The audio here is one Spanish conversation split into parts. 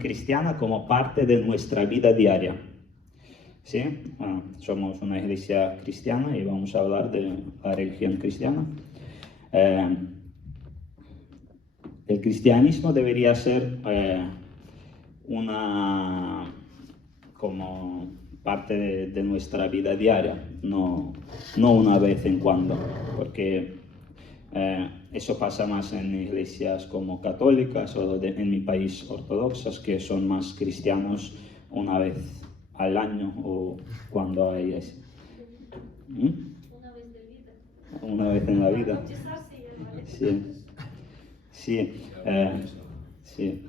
cristiana como parte de nuestra vida diaria. ¿Sí? Bueno, somos una iglesia cristiana y vamos a hablar de la religión cristiana. El cristianismo debería ser como parte de nuestra vida diaria, no una vez en cuando, porque eso pasa más en iglesias como católicas o en mi país ortodoxas, que son más cristianos una vez al año o cuando hay eso. Una vez en la vida. Sí. Sí. Sí.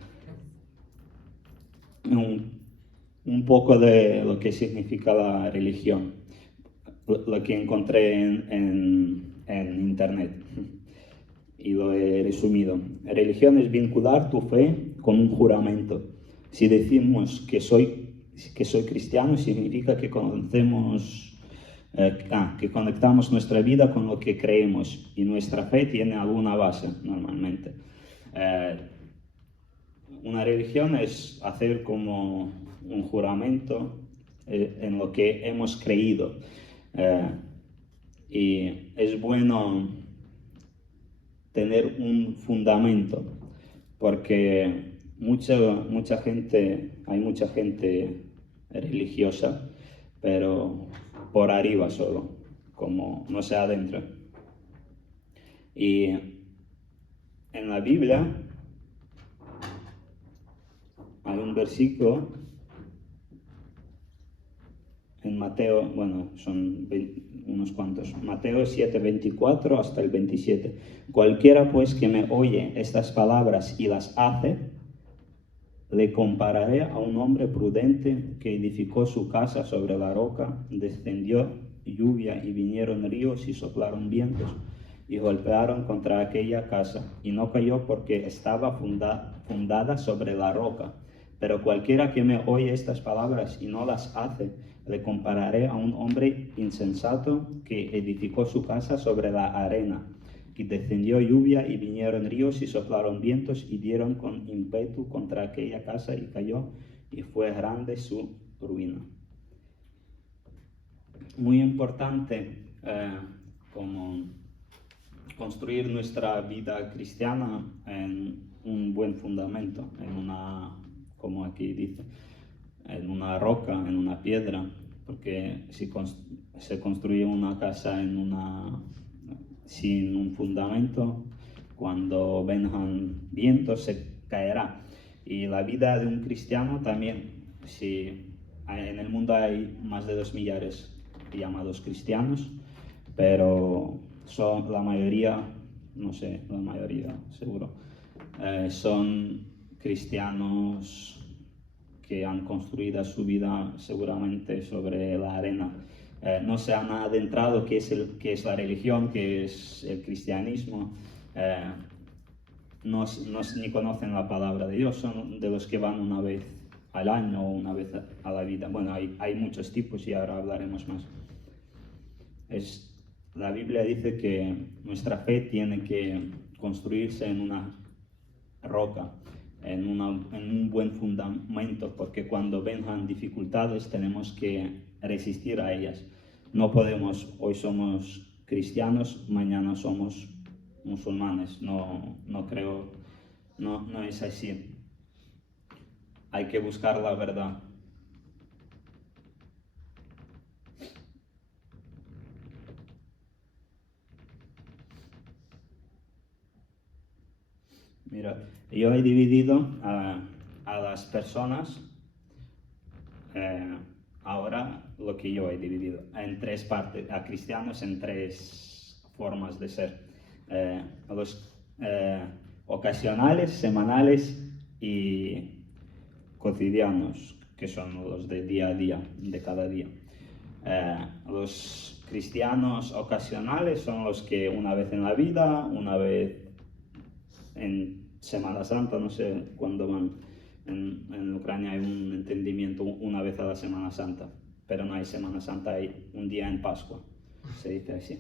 Un poco de lo que significa la religión, lo que encontré en internet y lo he resumido. Religión es vincular tu fe con un juramento. Si decimos que soy cristiano, significa que que conectamos nuestra vida con lo que creemos, y nuestra fe tiene alguna base normalmente. Una religión es hacer como un juramento en lo que hemos creído. Y es bueno tener un fundamento, porque hay mucha gente religiosa, pero por arriba solo, como no sé adentro. Y en la Biblia hay un versículo en Mateo, bueno, son unos cuantos, Mateo 7, 24 hasta el 27. Cualquiera pues que me oye estas palabras y las hace, le compararé a un hombre prudente que edificó su casa sobre la roca. Descendió lluvia y vinieron ríos y soplaron vientos y golpearon contra aquella casa, y no cayó porque estaba fundada sobre la roca. Pero cualquiera que me oye estas palabras y no las hace, le compararé a un hombre insensato que edificó su casa sobre la arena. Y descendió lluvia y vinieron ríos y soplaron vientos y dieron con ímpetu contra aquella casa y cayó, y fue grande su ruina. Muy importante como construir nuestra vida cristiana en un buen fundamento, como aquí dice, en una roca, en una piedra, porque si se construye una casa sin un fundamento, cuando vengan vientos se caerá. Y la vida de un cristiano también. Si en el mundo hay más de 2 millares llamados cristianos, pero son la mayoría, no sé, la mayoría seguro, son cristianos que han construido su vida seguramente sobre la arena. No se han adentrado qué es la religión, qué es el cristianismo, ni conocen la palabra de Dios, son de los que van una vez al año o una vez a la vida. Bueno, hay muchos tipos y ahora hablaremos más. La Biblia dice que nuestra fe tiene que construirse en una roca, en un buen fundamento, porque cuando vengan dificultades tenemos que resistir a ellas. No podemos, hoy somos cristianos, mañana somos musulmanes. No creo, no es así. Hay que buscar la verdad. Mira, yo he dividido a las personas, ahora lo que yo he dividido, en 3 partes, a cristianos en 3 formas de ser. Los ocasionales, semanales y cotidianos, que son los de día a día, de cada día. Los cristianos ocasionales son los que una vez en la vida, una vez en Semana Santa, no sé cuándo van. En Ucrania hay un entendimiento una vez a la Semana Santa, pero no hay Semana Santa, hay un día en Pascua, se dice así.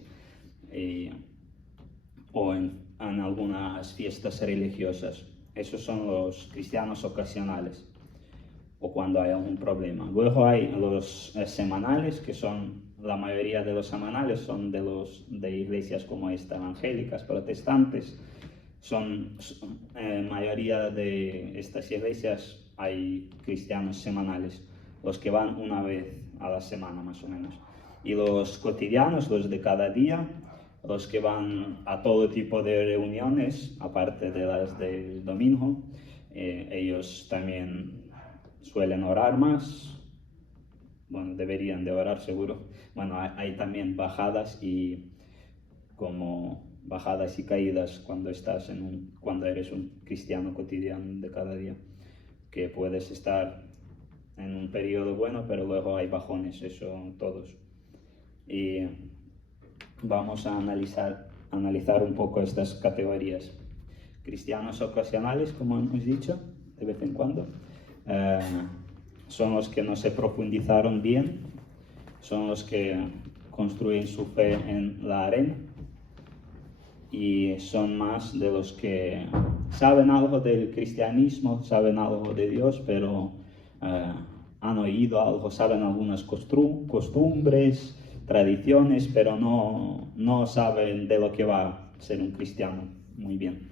O en algunas fiestas religiosas. Esos son los cristianos ocasionales. o cuando hay algún problema. Luego hay los semanales, que son, la mayoría de los semanales son de iglesias como esta, evangélicas, protestantes. Mayoría de estas iglesias hay cristianos semanales, los que van una vez a la semana más o menos. Y los cotidianos, los de cada día, los que van a todo tipo de reuniones, aparte de las del domingo, ellos también suelen orar más. Bueno, deberían de orar seguro. Bueno, hay también bajadas y caídas cuando eres un cristiano cotidiano de cada día, que puedes estar en un periodo bueno, pero luego hay bajones, eso todos. Y vamos a analizar un poco estas categorías. Cristianos ocasionales, como hemos dicho, de vez en cuando, son los que no se profundizaron bien, son los que construyen su fe en la arena, y son más de los que saben algo del cristianismo, saben algo de Dios, pero han oído algo, saben algunas costumbres, tradiciones, pero no saben de lo que va a ser un cristiano muy bien.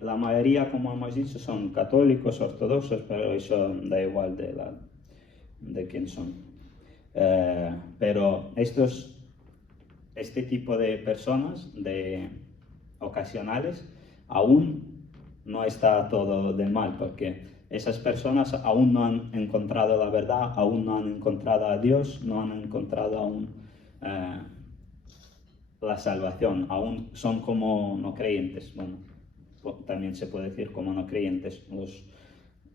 La mayoría, como hemos dicho, son católicos, ortodoxos, pero eso da igual de quién son. Pero este tipo de personas, de ocasionales, aún no está todo de mal, porque esas personas aún no han encontrado la verdad, aún no han encontrado a Dios, no han encontrado aún la salvación, aún son como no creyentes. Bueno, también se puede decir como no creyentes,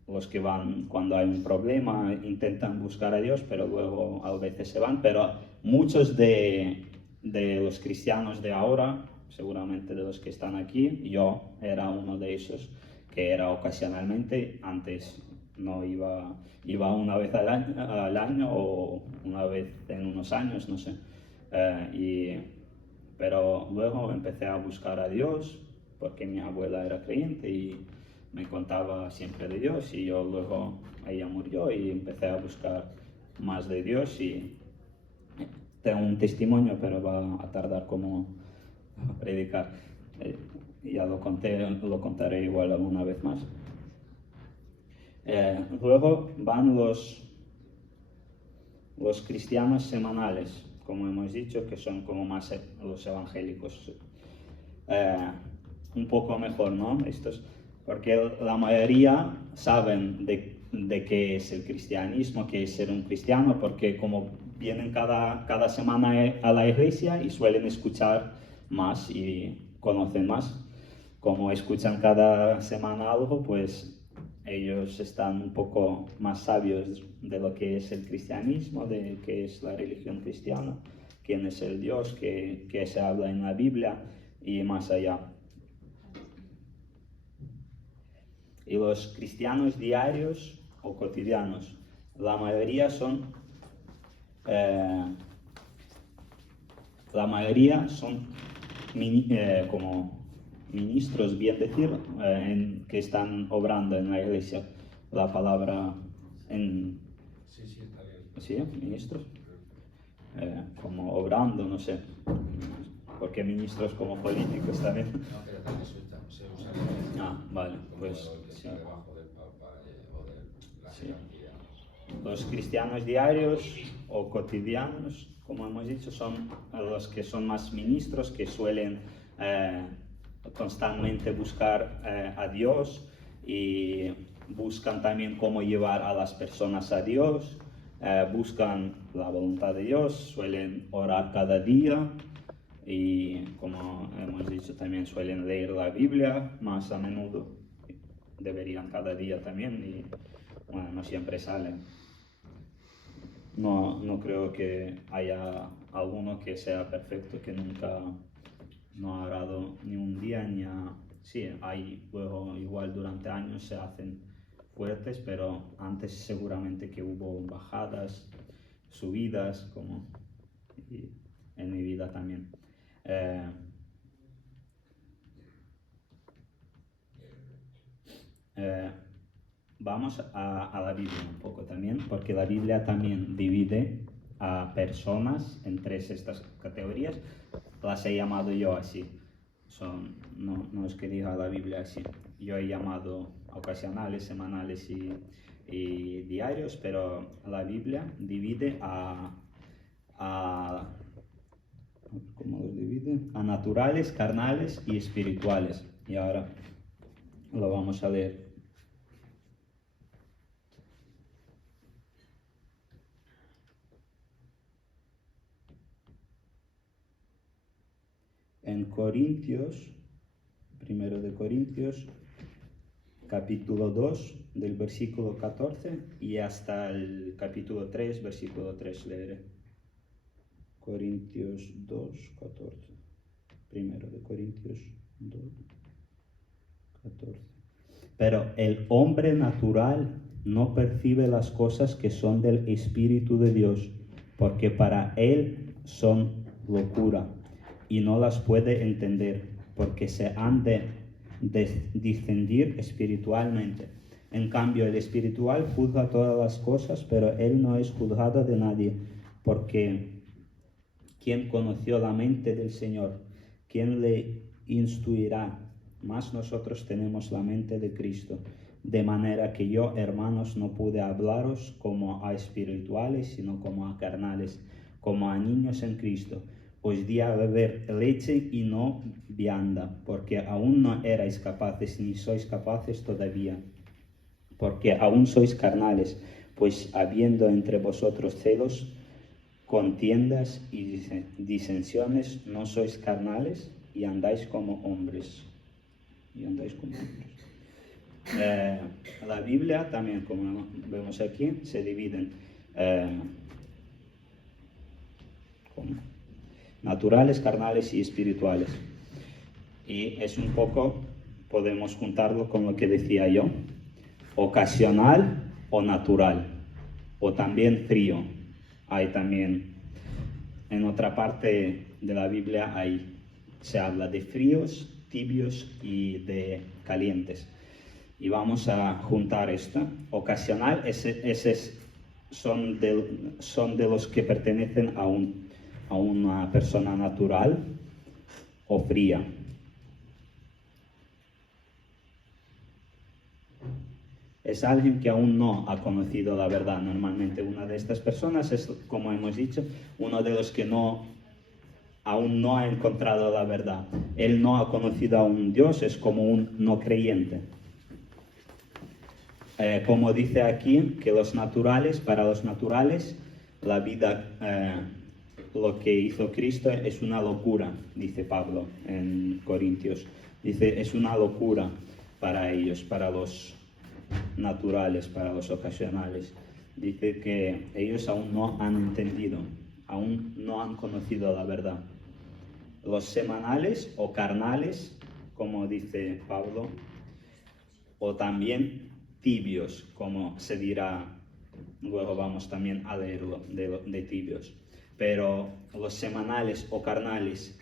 los que van cuando hay un problema, intentan buscar a Dios, pero luego a veces se van. Pero muchos de los cristianos de ahora, seguramente de los que están aquí, yo era uno de esos que era ocasionalmente, antes no iba una vez al año o una vez en unos años, no sé. Pero luego empecé a buscar a Dios, porque mi abuela era creyente y me contaba siempre de Dios, y yo luego, ella murió y empecé a buscar más de Dios, y tengo un testimonio, pero va a tardar como a predicar. Ya lo contaré igual alguna vez más. Luego van los cristianos semanales, como hemos dicho, que son como más los evangélicos. Un poco mejor, ¿no? Porque la mayoría saben de qué es el cristianismo, qué es ser un cristiano, porque como vienen cada semana a la iglesia y suelen escuchar más y conocen más, como escuchan cada semana algo, pues ellos están un poco más sabios de lo que es el cristianismo, de qué es la religión cristiana, quién es el Dios que se habla en la Biblia y más allá. Y los cristianos diarios o cotidianos, la mayoría son como ministros, bien decir, que están obrando en la iglesia. La palabra en... Sí, está bien. ¿Sí? ¿Ministros? Como obrando, no sé. Porque ministros como políticos también. No, pero también se usa vale, como pues el que sí. está debajo del Papa o de la jerarquía. Los cristianos diarios o cotidianos, como hemos dicho, son los que son más ministros, que suelen constantemente buscar a Dios y buscan también cómo llevar a las personas a Dios, buscan la voluntad de Dios, suelen orar cada día y, como hemos dicho, también suelen leer la Biblia más a menudo. Deberían cada día también, y bueno, no siempre salen. No creo que haya alguno que sea perfecto, que nunca no ha orado ni un día ni a... Sí, hay luego igual durante años se hacen fuertes, pero antes seguramente que hubo bajadas, subidas, como en mi vida también. Vamos a la Biblia un poco también, porque la Biblia también divide a personas en tres estas categorías. Las he llamado yo así. No es que diga la Biblia así. Yo he llamado ocasionales, semanales y diarios, pero la Biblia divide ¿cómo los divide? A naturales, carnales y espirituales. Y ahora lo vamos a leer. En Corintios, 1 capítulo 2, del versículo 14 y hasta el capítulo 3, versículo 3 leeré. Corintios 2, 14. 1 Corintios 2, 14. Pero el hombre natural no percibe las cosas que son del Espíritu de Dios, porque para él son locura, y no las puede entender, porque se han de discernir espiritualmente. En cambio, el espiritual juzga todas las cosas, pero él no es juzgado de nadie, porque ¿quién conoció la mente del Señor? ¿Quién le instruirá? Mas nosotros tenemos la mente de Cristo. De manera que yo, hermanos, no pude hablaros como a espirituales, sino como a carnales, como a niños en Cristo. Os di a beber leche y no vianda, porque aún no erais capaces, ni sois capaces todavía, porque aún sois carnales, pues habiendo entre vosotros celos, contiendas y disensiones, no sois carnales y andáis como hombres. La Biblia también, como vemos aquí, se divide en naturales, carnales y espirituales. Y es un poco, podemos juntarlo con lo que decía yo, ocasional o natural, o también frío. Hay también, en otra parte de la Biblia se habla de fríos, tibios y de calientes. Y vamos a juntar esto. Ocasional, son de los que pertenecen a una persona natural o fría. Es alguien que aún no ha conocido la verdad. Normalmente una de estas personas es, como hemos dicho, uno de los que aún no ha encontrado la verdad. Él no ha conocido a un Dios, es como un no creyente. Como dice aquí, que para los naturales, la vida, lo que hizo Cristo es una locura, dice Pablo en Corintios. Dice, es una locura para ellos, para los naturales, para los ocasionales. Dice que ellos aún no han entendido, aún no han conocido la verdad. Los semanales o carnales, como dice Pablo, o también tibios, como se dirá, luego vamos también a leerlo de tibios. Pero los semanales o carnales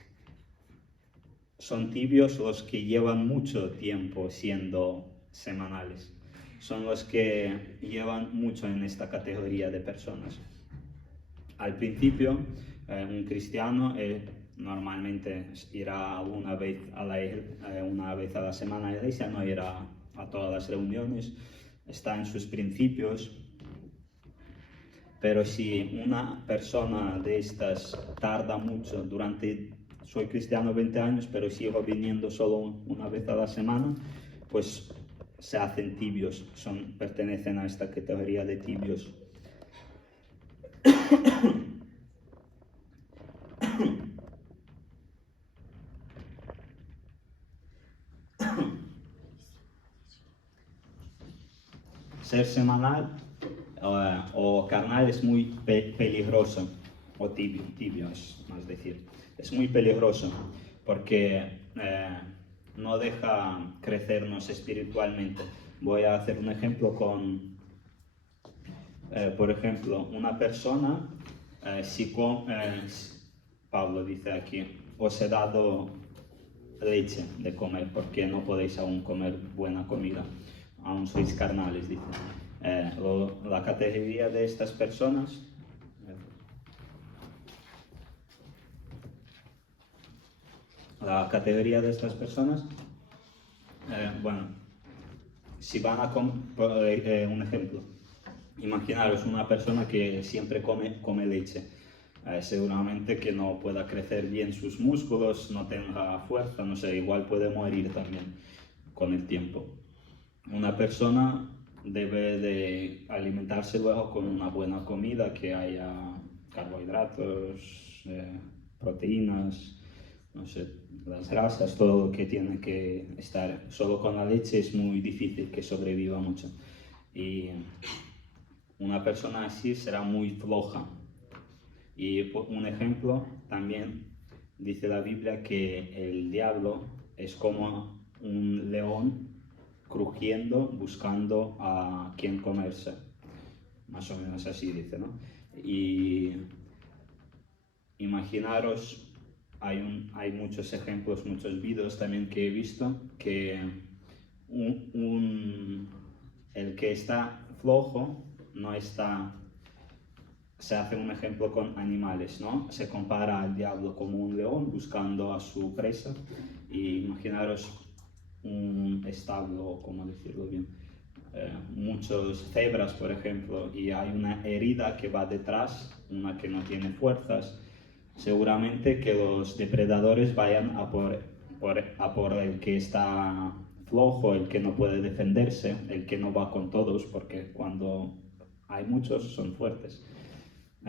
son tibios los que llevan mucho tiempo siendo semanales. Son los que llevan mucho en esta categoría de personas. Al principio, un cristiano normalmente irá una vez a la semana a la iglesia, no irá a todas las reuniones, está en sus principios. Pero si una persona de estas tarda mucho soy cristiano 20 años, pero sigo viniendo solo una vez a la semana, pues se hacen tibios, pertenecen a esta categoría de tibios. Ser semanal o carnal es muy peligroso, o tibio es más decir. Es muy peligroso porque no deja crecernos espiritualmente. Voy a hacer un ejemplo por ejemplo, una persona, Pablo Pablo dice aquí, os he dado leche de comer, porque no podéis aún comer buena comida, aún sois carnales, dice. La categoría de estas personas, bueno, si van a un ejemplo, imaginaros una persona que siempre come leche. Seguramente que no pueda crecer bien sus músculos, no tenga fuerza, no sé, igual puede morir también con el tiempo. Una persona debe de alimentarse luego con una buena comida, que haya carbohidratos, proteínas, no sé, las grasas, todo lo que tiene que estar. Solo con la leche es muy difícil que sobreviva mucho. Y una persona así será muy floja. Y un ejemplo también dice la Biblia que el diablo es como un león crujiendo buscando a quien comerse. Más o menos así dice, ¿no? Y imaginaros, hay muchos ejemplos, muchos vídeos también que he visto que el que está flojo no está. Se hace un ejemplo con animales, ¿no? Se compara al diablo como un león buscando a su presa. Y imaginaros un establo, ¿cómo decirlo bien? Muchos cebras, por ejemplo, y hay una herida que va detrás, una que no tiene fuerzas. Seguramente que los depredadores vayan a por el que está flojo, el que no puede defenderse, el que no va con todos, porque cuando hay muchos son fuertes.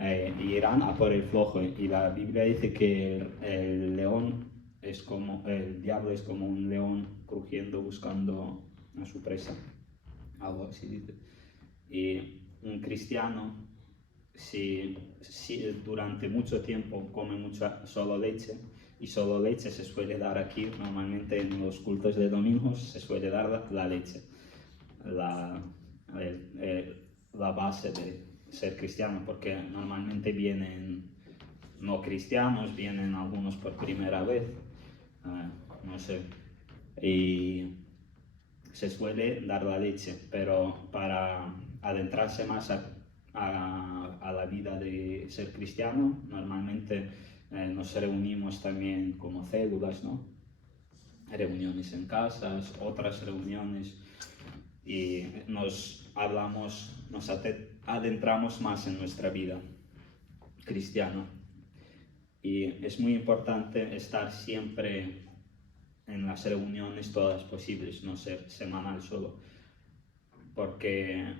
Y irán a por el flojo. Y la Biblia dice que el león el diablo es como un león crujiendo buscando a su presa. Algo así dice. Y un cristiano, si durante mucho tiempo come solo leche, y solo leche se suele dar aquí, normalmente en los cultos de domingos se suele dar la leche, la base de ser cristiano, porque normalmente vienen no cristianos, vienen algunos por primera vez, no sé, y se suele dar la leche, pero para adentrarse más a la vida de ser cristiano, normalmente nos reunimos también como células, ¿no? Reuniones en casas, otras reuniones, y nos adentramos más en nuestra vida cristiana. Y es muy importante estar siempre en las reuniones todas posibles, no ser semanal solo, porque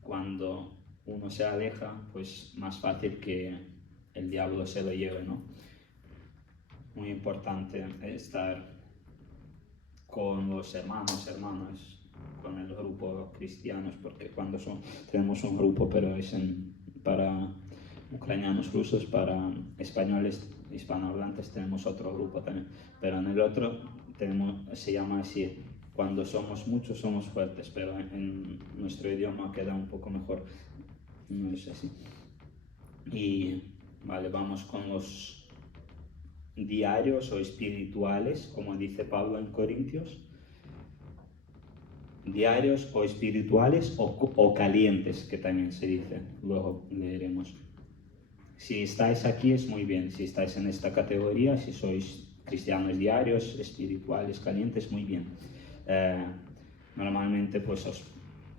cuando uno se aleja, pues más fácil que el diablo se lo lleve, ¿no? Muy importante estar con los hermanas, con el grupo cristianos, porque cuando tenemos un grupo, pero es para ucranianos rusos, para españoles hispanohablantes tenemos otro grupo también, pero en el otro se llama así: cuando somos muchos somos fuertes, pero en nuestro idioma queda un poco mejor, no es así. Y vale, vamos con los diarios o espirituales, como dice Pablo en Corintios. Diarios o espirituales o calientes, que también se dice, luego leeremos. Si estáis aquí es muy bien, si estáis en esta categoría, si sois cristianos diarios, espirituales, calientes, muy bien. Normalmente pues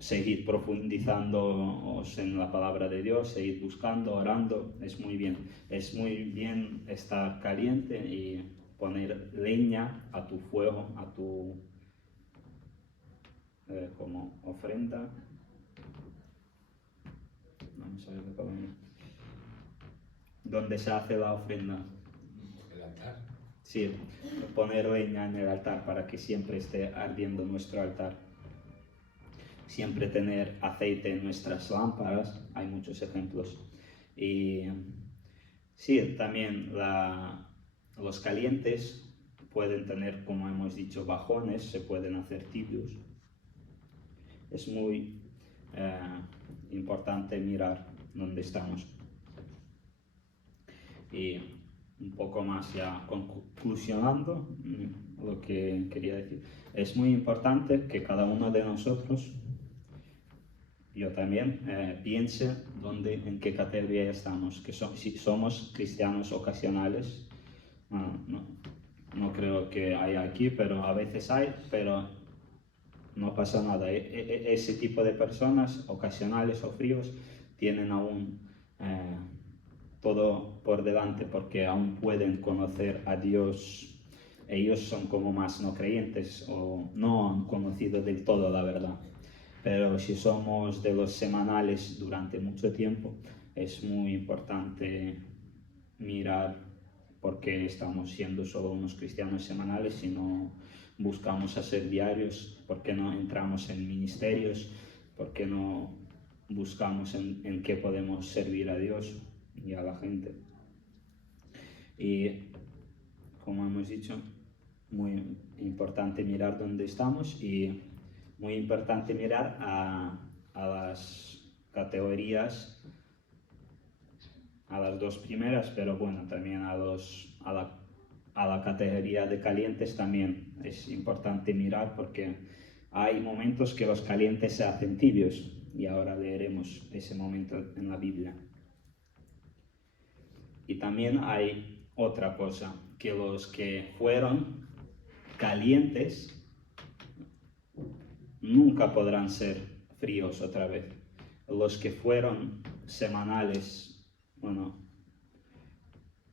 seguid profundizando en la palabra de Dios, seguid buscando, orando, es muy bien. Es muy bien estar caliente y poner leña a tu fuego, a tu como ofrenda. Vamos a ver la palabra. ¿Dónde se hace la ofrenda? El altar. Sí, poner leña en el altar para que siempre esté ardiendo nuestro altar. Siempre tener aceite en nuestras lámparas, hay muchos ejemplos. Y sí, también los calientes pueden tener, como hemos dicho, bajones, se pueden hacer tibios. Es muy importante mirar dónde estamos. Y un poco más ya conclusionando lo que quería decir. Es muy importante que cada uno de nosotros, yo también, piense en qué categoría estamos, si somos cristianos ocasionales. No creo que haya aquí, pero a veces hay, pero no pasa nada. Ese tipo de personas ocasionales o fríos tienen aún todo por delante porque aún pueden conocer a Dios. Ellos son como más no creyentes o no han conocido del todo la verdad. Pero si somos de los semanales durante mucho tiempo, es muy importante mirar por qué estamos siendo solo unos cristianos semanales y no buscamos hacer diarios, por qué no entramos en ministerios, por qué no buscamos en qué podemos servir a Dios y a la gente. Y como hemos dicho, muy importante mirar dónde estamos y muy importante mirar a las categorías, a las dos primeras, pero bueno, también a la categoría de calientes también es importante mirar porque hay momentos que los calientes se hacen tibios y ahora leeremos ese momento en la Biblia. Y también hay otra cosa, que los que fueron calientes nunca podrán ser fríos otra vez. Los que fueron semanales, bueno,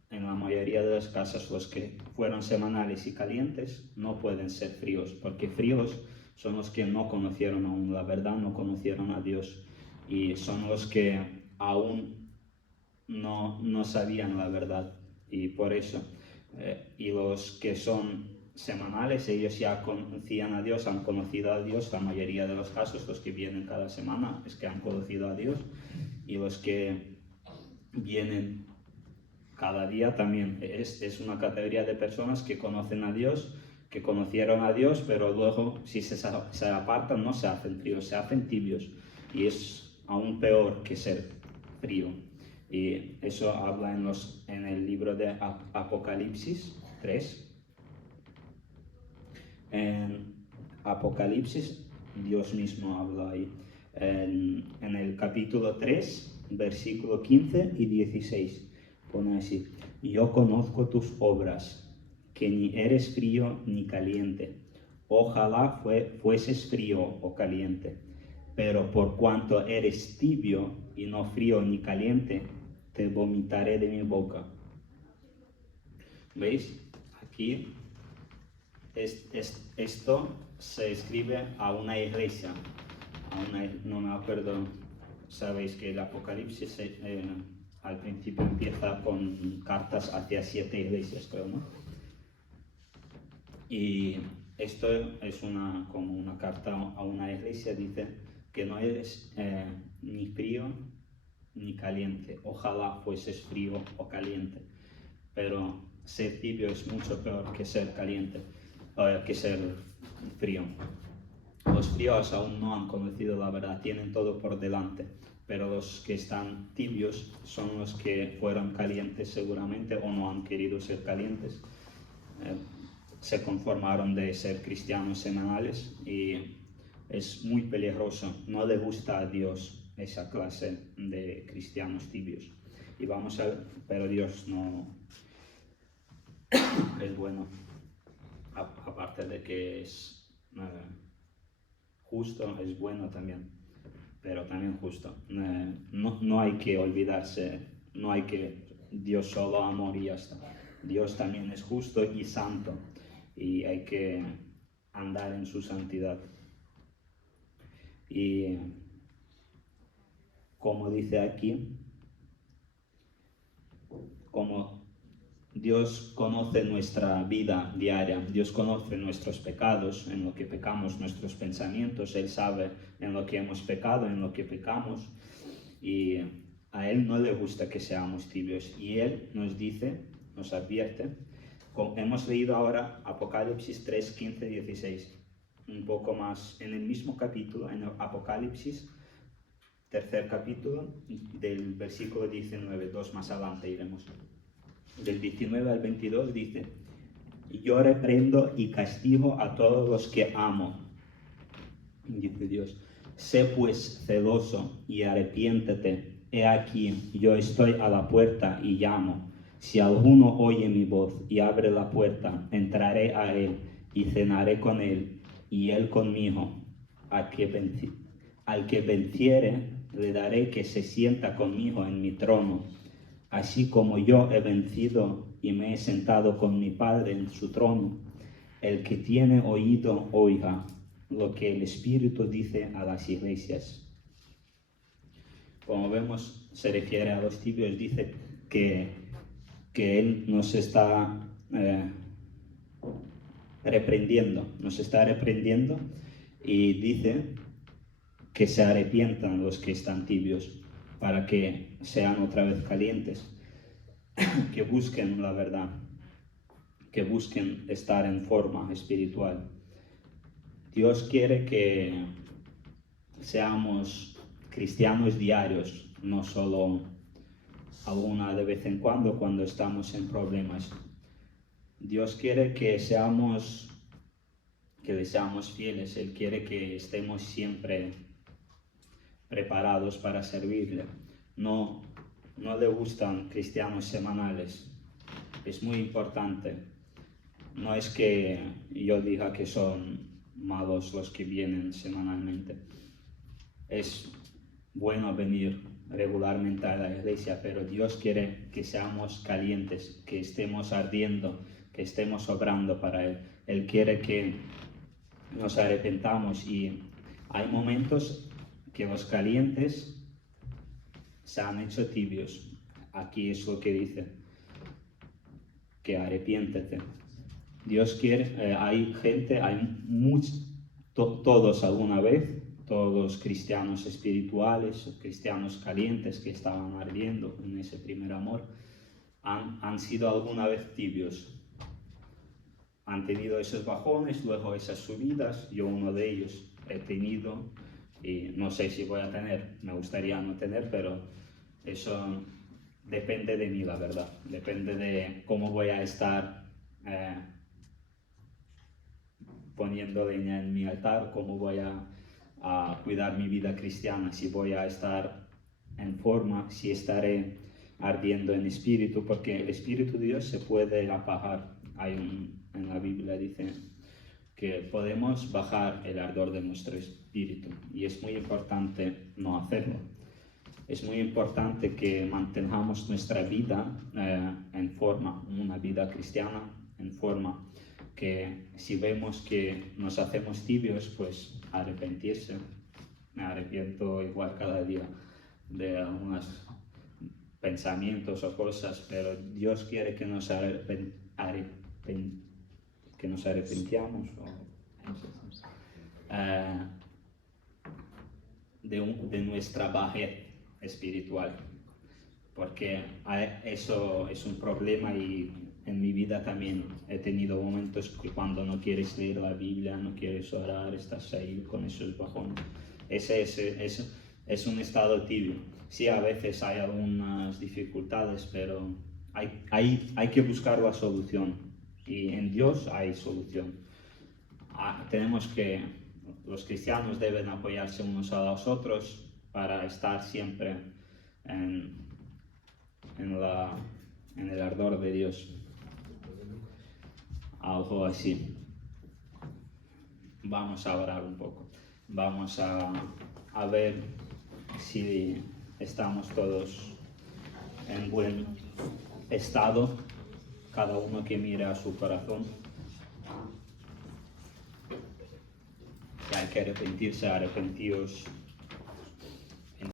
en la mayoría de los casos los que fueron semanales y calientes no pueden ser fríos, porque fríos son los que no conocieron aún la verdad, no conocieron a Dios, y son los que aún no sabían la verdad, y por eso, y los que son semanales, ellos ya conocían a Dios, han conocido a Dios, la mayoría de los casos, los que vienen cada semana es que han conocido a Dios, y los que vienen cada día también es una categoría de personas que conocen a Dios, que conocieron a Dios, pero luego si se apartan no se hacen fríos, se hacen tibios, y es aún peor que ser frío. Y eso habla en el libro de Apocalipsis 3. En Apocalipsis, Dios mismo habla ahí. En el capítulo 3, versículo 15 y 16, pone así: yo conozco tus obras, que ni eres frío ni caliente. Ojalá fueses frío o caliente. Pero por cuanto eres tibio y no frío ni caliente, te vomitaré de mi boca. ¿Veis? Aquí esto se escribe a una iglesia. No me acuerdo, sabéis que el Apocalipsis al principio empieza con cartas hacia 7 iglesias, creo, ¿no? Y esto es como una carta a una iglesia, dice que no eres ni frío ni caliente. Ojalá fueses frío o caliente. Pero ser tibio es mucho peor que ser caliente, que ser frío. Los fríos aún no han conocido la verdad, tienen todo por delante, pero los que están tibios son los que fueron calientes seguramente o no han querido ser calientes. Se conformaron de ser cristianos semanales y es muy peligroso, no le gusta a Dios esa clase de cristianos tibios. Y vamos a ver, pero Dios no es bueno, aparte de que es justo, es bueno también, pero también justo. No hay que olvidarse, no hay que Dios solo amor y ya está. Dios también es justo y santo y hay que andar en su santidad. Y como dice aquí, como Dios conoce nuestra vida diaria, Dios conoce nuestros pecados, en lo que pecamos, nuestros pensamientos, Él sabe en lo que hemos pecado, en lo que pecamos, y a Él no le gusta que seamos tibios, y Él nos dice, nos advierte, como hemos leído ahora Apocalipsis 3, 15, 16, un poco más en el mismo capítulo, en Apocalipsis, tercer capítulo, del versículo 19, 2 más adelante iremos. del 19 al 22 dice: yo reprendo y castigo a todos los que amo, dice Dios. Sé pues celoso y arrepiéntete. He aquí, yo estoy a la puerta y llamo. Si alguno oye mi voz y abre la puerta, entraré a él y cenaré con él y él conmigo. Al que venciere, le daré que se sienta conmigo en mi trono, así como yo he vencido y me he sentado con mi Padre en su trono. El que tiene oído, oiga lo que el Espíritu dice a las iglesias. Como vemos, se refiere a los tibios, dice que Él nos está reprendiendo y dice que se arrepientan los que están tibios para que sean otra vez calientes, que busquen la verdad, que busquen estar en forma espiritual. Dios quiere que seamos cristianos diarios, no solo alguna de vez en cuando estamos en problemas. Dios quiere que le seamos fieles. Él quiere que estemos siempre preparados para servirle. No le gustan cristianos semanales. Es muy importante. No es que yo diga que son malos los que vienen semanalmente. Es bueno venir regularmente a la iglesia, pero Dios quiere que seamos calientes, que estemos ardiendo, que estemos obrando para Él. Él quiere que nos arrepentamos, y hay momentos que los calientes se han hecho tibios. Aquí es lo que dice, que arrepiéntete. Dios quiere, hay gente, todos alguna vez, todos los cristianos espirituales, cristianos calientes que estaban ardiendo en ese primer amor, han sido alguna vez tibios. Han tenido esos bajones, luego esas subidas. Yo uno de ellos he tenido, y no sé si voy a tener, me gustaría no tener, pero eso depende de mí, la verdad. Depende de cómo voy a estar poniendo leña en mi altar, cómo voy a cuidar mi vida cristiana, si voy a estar en forma, si estaré ardiendo en espíritu, porque el Espíritu de Dios se puede apagar. En la Biblia dice que podemos bajar el ardor de nuestro espíritu, y es muy importante no hacerlo. Es muy importante que mantengamos nuestra vida en forma, una vida cristiana en forma, que si vemos que nos hacemos tibios, pues arrepentirse. Me arrepiento igual cada día de algunos pensamientos o cosas, pero Dios quiere que nos arrepentamos de nuestra bajez espiritual, porque eso es un problema, y en mi vida también he tenido momentos que cuando no quieres leer la Biblia, no quieres orar, estás ahí con esos bajones. Ese es un estado tibio. Sí, a veces hay algunas dificultades, pero hay que buscar la solución, y en Dios hay solución. Los cristianos deben apoyarse unos a los otros para estar siempre en el ardor de Dios. Algo así. Vamos a orar un poco. Vamos a ver si estamos todos en buen estado, cada uno que mire a su corazón. Si hay que arrepentirse, arrepentíos